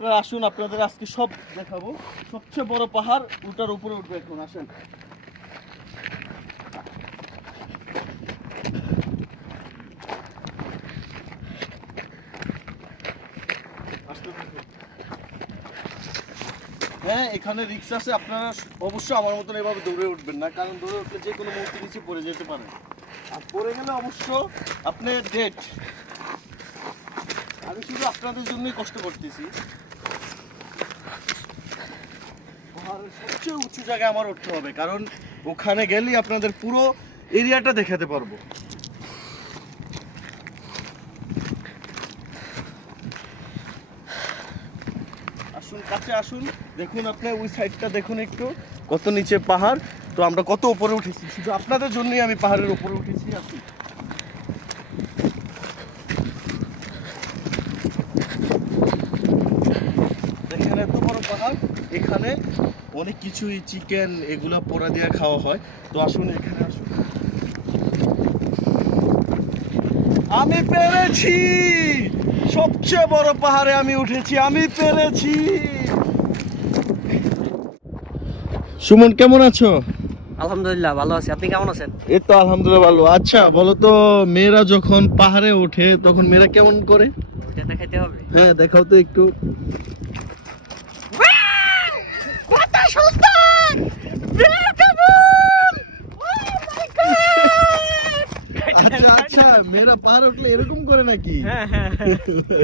আপনারা আসুন, আপনাদের আজকে সব দেখাবো। সবচেয়ে বড় পাহাড়, ওটার উপরে উঠবে এখন, আসেন। হ্যাঁ, এখানে রিস্ক আছে, আপনারা অবশ্যই আমার মতন এভাবে দৌড়ে উঠবেন না, কারণ দৌড়ে উঠলে যে কোনো মুহূর্তে নিচে পড়ে যেতে পারেন, আর পড়ে গেলে অবশ্য আপনি ডেড। আমি শুধু আপনাদের জন্যই কষ্ট করতেছি। পাহাড়ের সবচেয়ে উঁচু জায়গায় আমার উঠতে হবে, কারণ ওখানে গেলেই আপনাদের পুরো এরিয়াটা দেখাতে পারবো। আসুন, কাছে আসুন, দেখুন আপনি ওই সাইডটা দেখুন একটু, কত নিচে পাহাড়। তো আমরা কত উপরে উঠেছি, শুধু আপনাদের জন্যই আমি পাহাড়ের উপরে উঠেছি। আসুন, দেখেন এত বড় পাহাড়, এখানে অনেক কিছুই, চিকেন এগুলা পোড়া দিয়ে খাওয়া হয়। তো আসুন, এখানে আসুন। আমি পেরেছি, সবচেয়ে বড় পাহাড়ে আমি উঠেছি, আমি পেরেছি। সুমন, কেমন আছো? আলহামদুলিল্লাহ ভালো আছি, আপনি কেমন আছেন? এই তো আলহামদুলিল্লাহ ভালো। আচ্ছা বলো তো, মেয়েরা যখন পাহাড়ে ওঠে তখন মেয়েরা কেমন করে? এটা দেখাইতে হবে। হ্যাঁ, দেখাও তো একটু। কত সুন্দর! আচ্ছা আচ্ছা, মেয়েরা পাহাড়ে উঠলে এরকম করে নাকি? হ্যাঁ হ্যাঁ